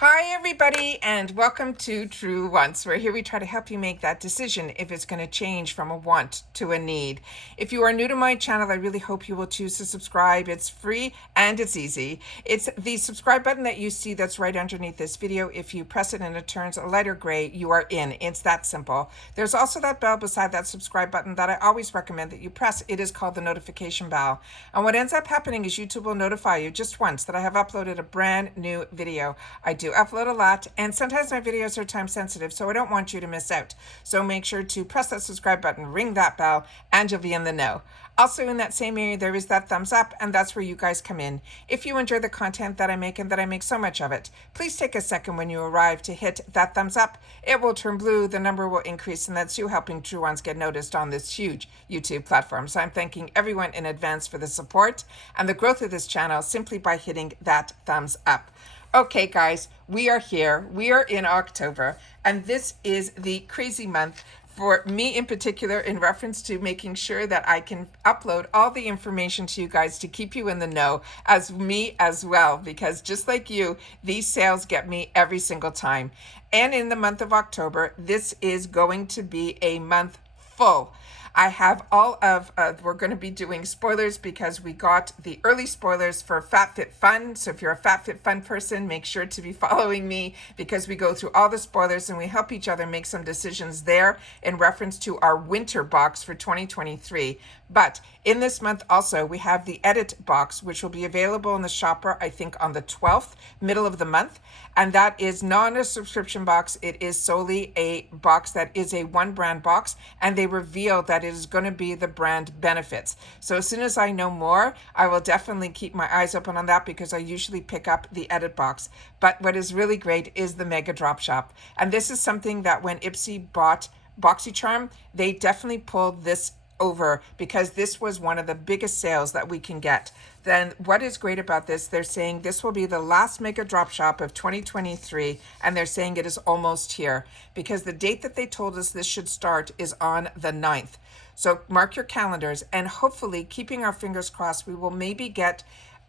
Hi everybody and welcome to True Wants, where here we try to help you make that decision if it's going to change from a want to a need. If you are new to my channel, I really hope you will choose to subscribe. It's free and it's easy. It's the subscribe button that you see that's right underneath this video. If you press it and it turns a lighter gray, you are in. It's that simple. There's also that bell beside that subscribe button that I always recommend that you press. It is called the notification bell. And what ends up happening is YouTube will notify you just once that I have uploaded a brand new video. I do upload a lot, and sometimes my videos are time sensitive, so I don't want you to miss out. So make sure to press that subscribe button, ring that bell, and you'll be in the know. Also in that same area, there is that thumbs up, and that's where you guys come in. If you enjoy the content that I make and that I make so much of it, please take a second when you arrive to hit that thumbs up. It will turn blue, the number will increase, and that's you helping True Ones get noticed on this huge YouTube platform. So I'm thanking everyone in advance for the support and the growth of this channel simply by hitting that thumbs up. Okay, guys, we are here. We are in October, and this is the crazy month for me in particular in reference to making sure that I can upload all the information to you guys to keep you in the know, as me as well, because just like you, these sales get me every single time. And in the month of October, this is going to be a month full. I have all of, we're going to be doing spoilers because we got the early spoilers for FabFitFun. So if you're a FabFitFun person, make sure to be following me because we go through all the spoilers and we help each other make some decisions there in reference to our winter box for 2023. But in this month also, we have the edit box, which will be available in the shopper, I think on the 12th, middle of the month. And that is not a subscription box. It is solely a box that is a one brand box. And they reveal that it is going to be the brand benefits. So as soon as I know more, I will definitely keep my eyes open on that because I usually pick up the edit box. But what is really great is the mega drop shop. And this is something that when IPSY bought Boxycharm, they definitely pulled this over because this was one of the biggest sales that we can get. Then what is great about this, they're saying this will be the last mega drop shop of 2023, and they're saying it is almost here because the date that they told us this should start is on the 9th. So mark your calendars, and hopefully, keeping our fingers crossed, we will maybe get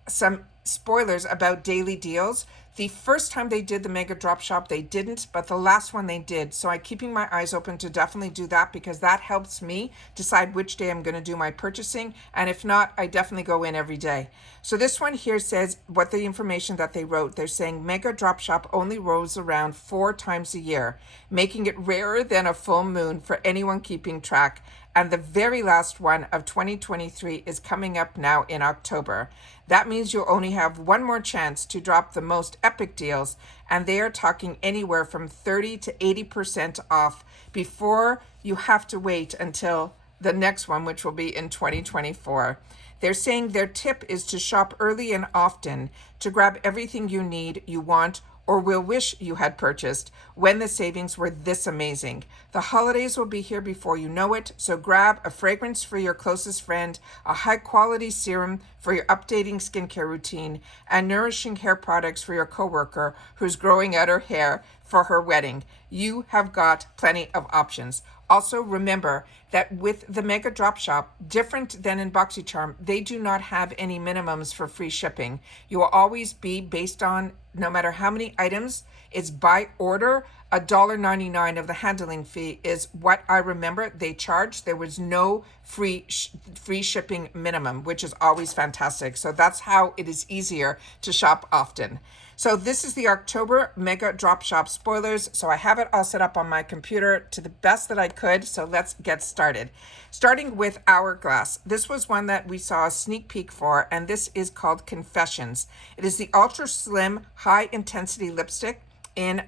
some spoilers about daily deals. The first time they did the mega drop shop, they didn't, but the last one they did. So I'm keeping my eyes open to definitely do that because that helps me decide which day I'm going to do my purchasing. And if not, I definitely go in every day. So this one here says what the information that they wrote. They're saying mega drop shop only rolls around 4 times a year, making it rarer than a full moon for anyone keeping track. And the very last one of 2023 is coming up now in October. That means you'll only have one more chance to drop the most epic deals, and they are talking anywhere from 30 to 80% off before you have to wait until the next one, which will be in 2024. They're saying their tip is to shop early and often to grab everything you need, you want, or will wish you had purchased when the savings were this amazing. The holidays will be here before you know it, so grab a fragrance for your closest friend, a high-quality serum for your updating skincare routine, and nourishing hair products for your coworker who's growing out her hair for her wedding. You have got plenty of options. Also, remember that with the Mega Drop Shop, different than in Boxycharm, they do not have any minimums for free shipping. You will always be based on, no matter how many items, it's by order. $1.99 of the handling fee is what I remember they charged. There was no free shipping minimum, which is always fantastic. So that's how it is easier to shop often. So this is the October Mega Drop Shop spoilers. So I have it all set up on my computer to the best that I could. So let's get started. Starting with Hourglass. This was one that we saw a sneak peek for, and this is called Confessions. It is the ultra slim high intensity lipstick in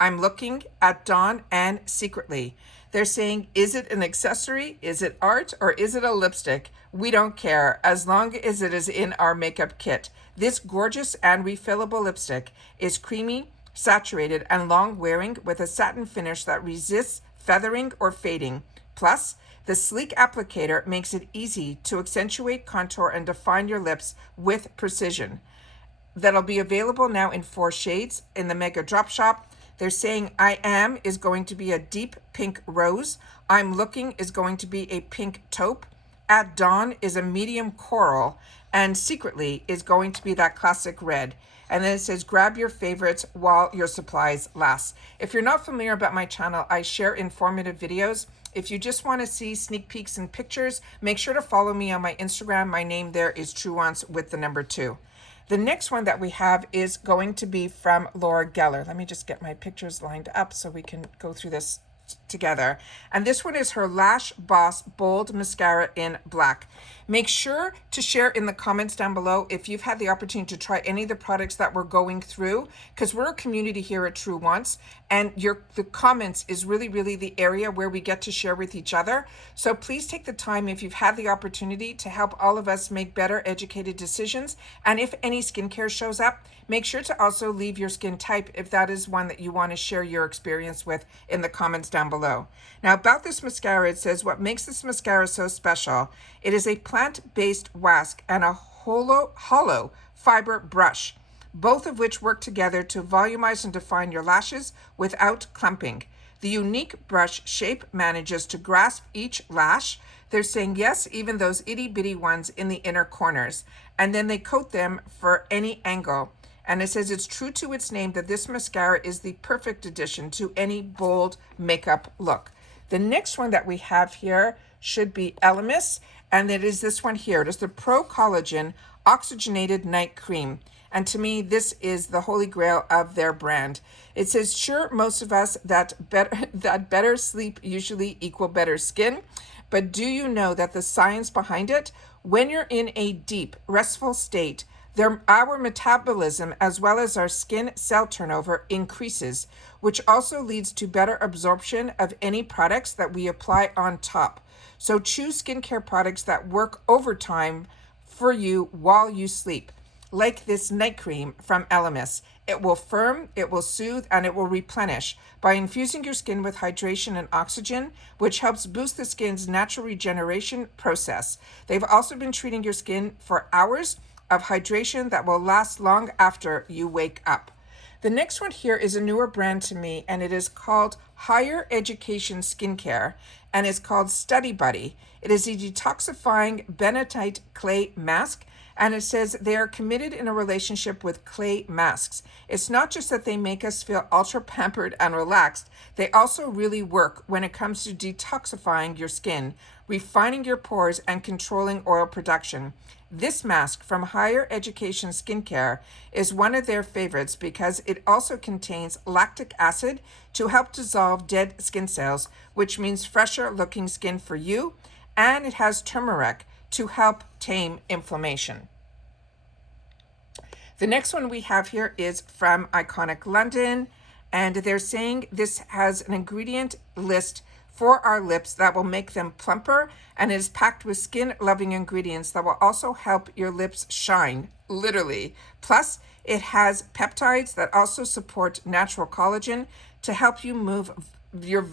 I'm Looking, At Dawn, and Secretly. They're saying, is it an accessory? Is it art? Or is it a lipstick? We don't care as long as it is in our makeup kit. This gorgeous and refillable lipstick is creamy, saturated, and long wearing with a satin finish that resists feathering or fading. Plus, the sleek applicator makes it easy to accentuate, contour, and define your lips with precision. That'll be available now in 4 shades in the Mega Drop Shop. They're saying I Am is going to be a deep pink rose. I'm Looking is going to be a pink taupe. At Dawn is a medium coral. And Secretly is going to be that classic red. And then it says, grab your favorites while your supplies last. If you're not familiar about my channel, I share informative videos. If you just want to see sneak peeks and pictures, make sure to follow me on my Instagram. My name there is True Wants with the number 2. The next one that we have is going to be from Laura Geller. Let me just get my pictures lined up so we can go through this together. And this one is her Lash Boss Bold Mascara in black. Make sure to share in the comments down below if you've had the opportunity to try any of the products that we're going through, because we're a community here at True Wants, and the comments is really the area where we get to share with each other. So please take the time, if you've had the opportunity, to help all of us make better educated decisions. And if any skincare shows up, make sure to also leave your skin type if that is one that you want to share your experience with in the comments down below. Now, about this mascara, it says, what makes this mascara so special? It is a plant-based wax and a hollow fiber brush, both of which work together to volumize and define your lashes without clumping. The unique brush shape manages to grasp each lash. They're saying yes, even those itty-bitty ones in the inner corners, and then they coat them for any angle. And it says it's true to its name that this mascara is the perfect addition to any bold makeup look. The next one that we have here should be Elemis, and it is this one here. It is the Pro Collagen Oxygenated Night Cream. And to me, this is the holy grail of their brand. It says, sure, most of us that better sleep usually equal better skin. But do you know that the science behind it? When you're in a deep, restful state, our metabolism as well as our skin cell turnover increases, which also leads to better absorption of any products that we apply on top. So choose skincare products that work overtime for you while you sleep, like this night cream from Elemis. It will firm, it will soothe, and it will replenish by infusing your skin with hydration and oxygen, which helps boost the skin's natural regeneration process. They've also been treating your skin for hours of hydration that will last long after you wake up. The next one here is a newer brand to me, and it is called Higher Education Skincare, and it's called Study Buddy. It is a detoxifying bentonite clay mask, and it says they are committed in a relationship with clay masks. It's not just that they make us feel ultra pampered and relaxed, they also really work when it comes to detoxifying your skin, refining your pores, and controlling oil production. This mask from Higher Education Skincare is one of their favorites because it also contains lactic acid to help dissolve dead skin cells, which means fresher looking skin for you, and it has turmeric to help tame inflammation. The next one we have here is from Iconic London, and they're saying this has an ingredient list for our lips that will make them plumper, and is packed with skin-loving ingredients that will also help your lips shine, literally. Plus, it has peptides that also support natural collagen to help you move your give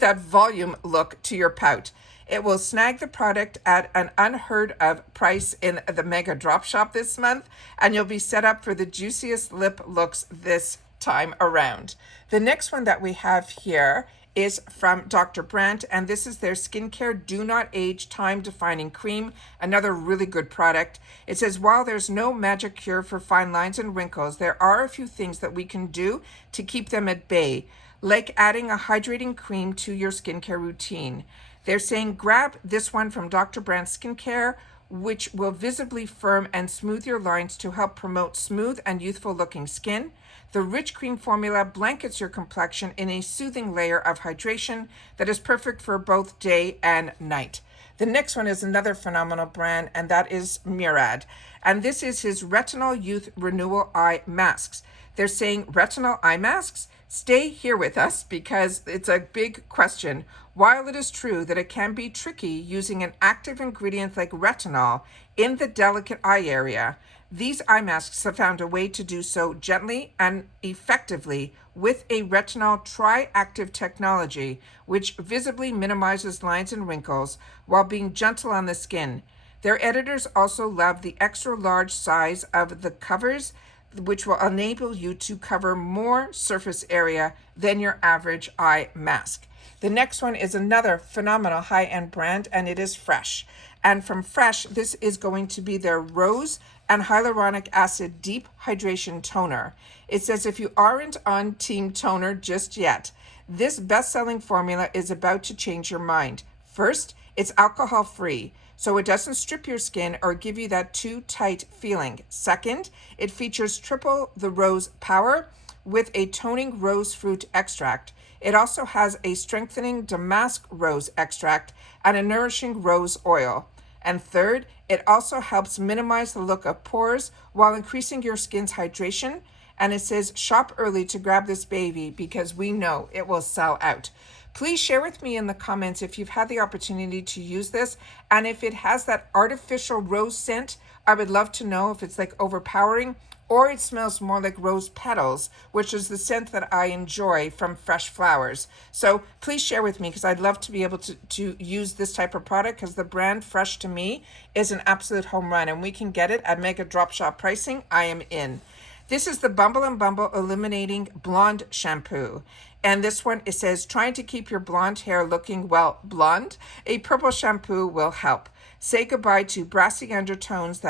that volume look to your pout. It will snag the product at an unheard of price in the Mega Drop Shop this month, and you'll be set up for the juiciest lip looks this time around. The next one that we have here is from Dr. Brandt, and this is their Skincare Do Not Age Time Defining Cream, another really good product. It says, while there's no magic cure for fine lines and wrinkles, there are a few things that we can do to keep them at bay, like adding a hydrating cream to your skincare routine. They're saying grab this one from Dr. Brandt Skincare, which will visibly firm and smooth your lines to help promote smooth and youthful looking skin. The rich cream formula blankets your complexion in a soothing layer of hydration that is perfect for both day and night. The next one is another phenomenal brand, and that is Murad. And this is his Retinol Youth Renewal Eye Masks. They're saying retinol eye masks? Stay here with us because it's a big question. While it is true that it can be tricky using an active ingredient like retinol in the delicate eye area, these eye masks have found a way to do so gently and effectively with a retinol tri-active technology, which visibly minimizes lines and wrinkles while being gentle on the skin. Their editors also love the extra large size of the covers, which will enable you to cover more surface area than your average eye mask. The next one is another phenomenal high-end brand, and it is Fresh. And from Fresh, this is going to be their Rose and Hyaluronic Acid Deep Hydration Toner. It says if you aren't on Team Toner just yet, this best-selling formula is about to change your mind. First, it's alcohol-free, so it doesn't strip your skin or give you that too tight feeling. Second, it features triple the rose power with a toning rose fruit extract. It also has a strengthening damask rose extract and a nourishing rose oil. And third, it also helps minimize the look of pores while increasing your skin's hydration. And it says shop early to grab this baby because we know it will sell out. Please share with me in the comments if you've had the opportunity to use this, and if it has that artificial rose scent. I would love to know if it's like overpowering or it smells more like rose petals, which is the scent that I enjoy from fresh flowers. So please share with me because I'd love to be able to use this type of product because the brand Fresh to me is an absolute home run, and we can get it at Mega Drop Shop pricing. I am in. This is the Bumble and Bumble Illuminating Blonde Shampoo. And this one, it says, trying to keep your blonde hair looking, well, blonde? A purple shampoo will help. Say goodbye to brassy undertones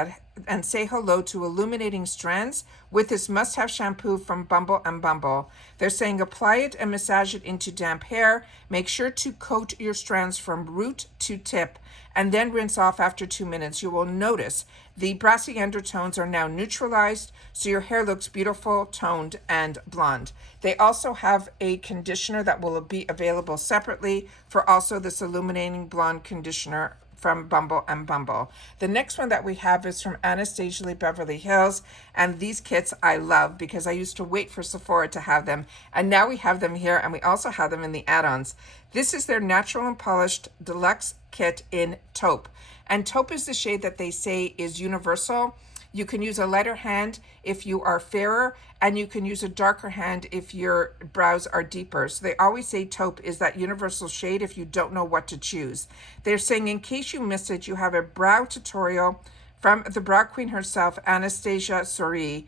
and say hello to illuminating strands with this must-have shampoo from Bumble and Bumble. They're saying apply it and massage it into damp hair. Make sure to coat your strands from root to tip and then rinse off after 2 minutes. You will notice the brassy undertones are now neutralized, so your hair looks beautiful, toned, and blonde. They also have a conditioner that will be available separately for also this illuminating blonde conditioner from Bumble and Bumble. The next one that we have is from Anastasia Beverly Hills, and these kits I love because I used to wait for Sephora to have them, and now we have them here, and we also have them in the add-ons. This is their Natural and Polished Deluxe Kit in Taupe, and Taupe is the shade that they say is universal. You can use a lighter hand if you are fairer, and you can use a darker hand if your brows are deeper. So they always say taupe is that universal shade if you don't know what to choose. They're saying in case you missed it, you have a brow tutorial from the brow queen herself, Anastasia Sori.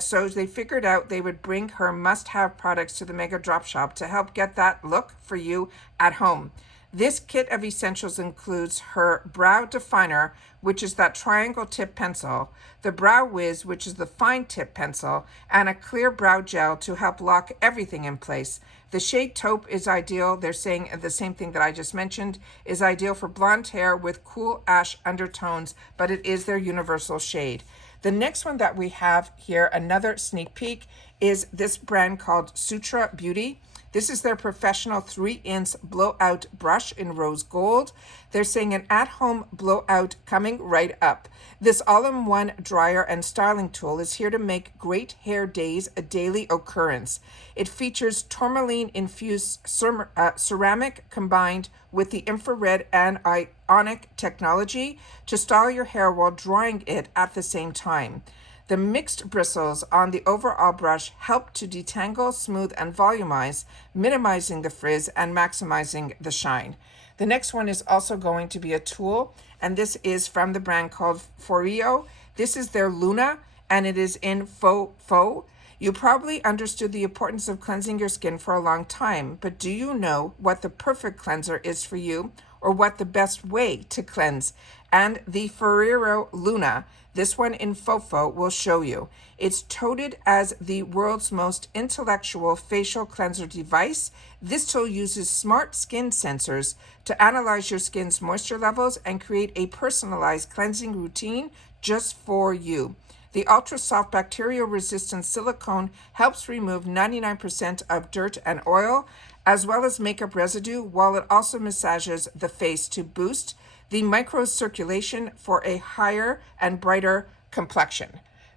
So they figured out they would bring her must-have products to the Mega Drop Shop to help get that look for you at home. This kit of essentials includes her brow definer, which is that triangle tip pencil, the Brow Wiz, which is the fine tip pencil, and a clear brow gel to help lock everything in place. The shade taupe is ideal. They're saying the same thing that I just mentioned is ideal for blonde hair with cool ash undertones, but it is their universal shade. The next one that we have here, another sneak peek, is this brand called Sutra Beauty. This is their professional 3-inch blowout brush in rose gold. They're saying an at-home blowout coming right up. This all-in-one dryer and styling tool is here to make great hair days a daily occurrence. It features tourmaline-infused ceramic combined with the infrared and ionic technology to style your hair while drying it at the same time. The mixed bristles on the overall brush help to detangle, smooth, and volumize, minimizing the frizz and maximizing the shine. The next one is also going to be a tool, and this is from the brand called Foreo. This is their Luna, and it is in faux. You probably understood the importance of cleansing your skin for a long time, but do you know what the perfect cleanser is for you, or what the best way to cleanse? And the Foreo Luna, this one in Fofo, will show you. It's touted as the world's most intellectual facial cleanser device. This tool uses smart skin sensors to analyze your skin's moisture levels and create a personalized cleansing routine just for you. The ultra soft bacterial resistant silicone helps remove 99% of dirt and oil, as well as makeup residue, while it also massages the face to boost the microcirculation for a higher and brighter complexion.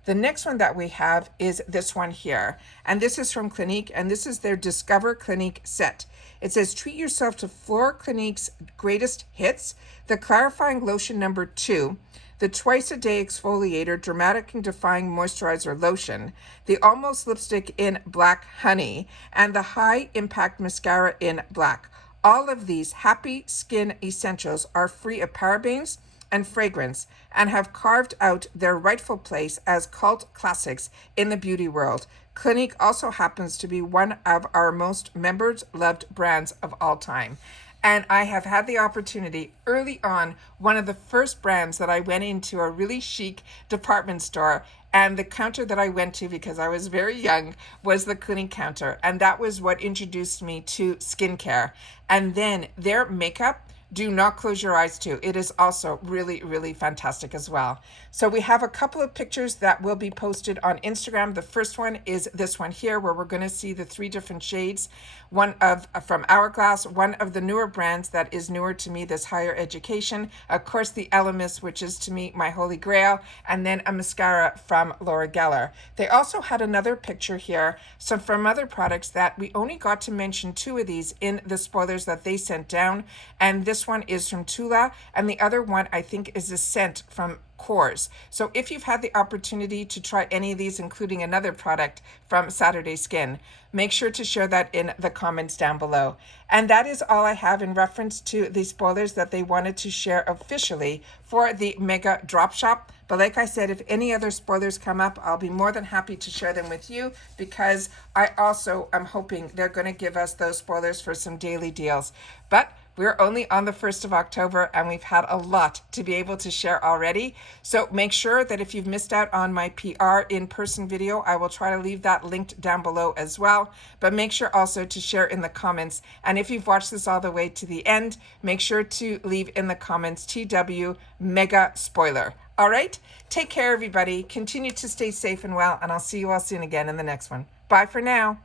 The next one that we have is this one here, and this is from Clinique, and this is their Discover Clinique set. It says, treat yourself to Flora Clinique's greatest hits, the clarifying lotion number 2, the twice-a-day exfoliator dramatic and defying moisturizer lotion, the almost lipstick in black honey, and the high impact mascara in black. All of these happy skin essentials are free of parabens and fragrance and have carved out their rightful place as cult classics in the beauty world. Clinique also happens to be one of our most members loved brands of all time. And I have had the opportunity early on, one of the first brands that I went into a really chic department store, and the counter that I went to, because I was very young, was the cleaning counter. And that was what introduced me to skincare. And then their makeup, do not close your eyes to. It is also really, really fantastic as well. So we have a couple of pictures that will be posted on Instagram. The first one is this one here, where we're going to see the 3 different shades. One of from Hourglass, one of the newer brands that is newer to me, this higher education. Of course, the Elemis, which is to me my holy grail, and then a mascara from Laura Geller. They also had another picture here, some from other products that we only got to mention 2 of these in the spoilers that they sent down. And this one is from Tula, and the other one I think is a scent from Kors. So if you've had the opportunity to try any of these, including another product from Saturday Skin, make sure to share that in the comments down below. And that is all I have in reference to the spoilers that they wanted to share officially for the Mega Drop Shop. But like I said, if any other spoilers come up, I'll be more than happy to share them with you, because I also am hoping they're going to give us those spoilers for some daily deals. But we're only on the 1st of October, and we've had a lot to be able to share already. So make sure that if you've missed out on my PR in-person video, I will try to leave that linked down below as well. But make sure also to share in the comments. And if you've watched this all the way to the end, make sure to leave in the comments TW Mega Spoiler. All right? Take care, everybody. Continue to stay safe and well, and I'll see you all soon again in the next one. Bye for now.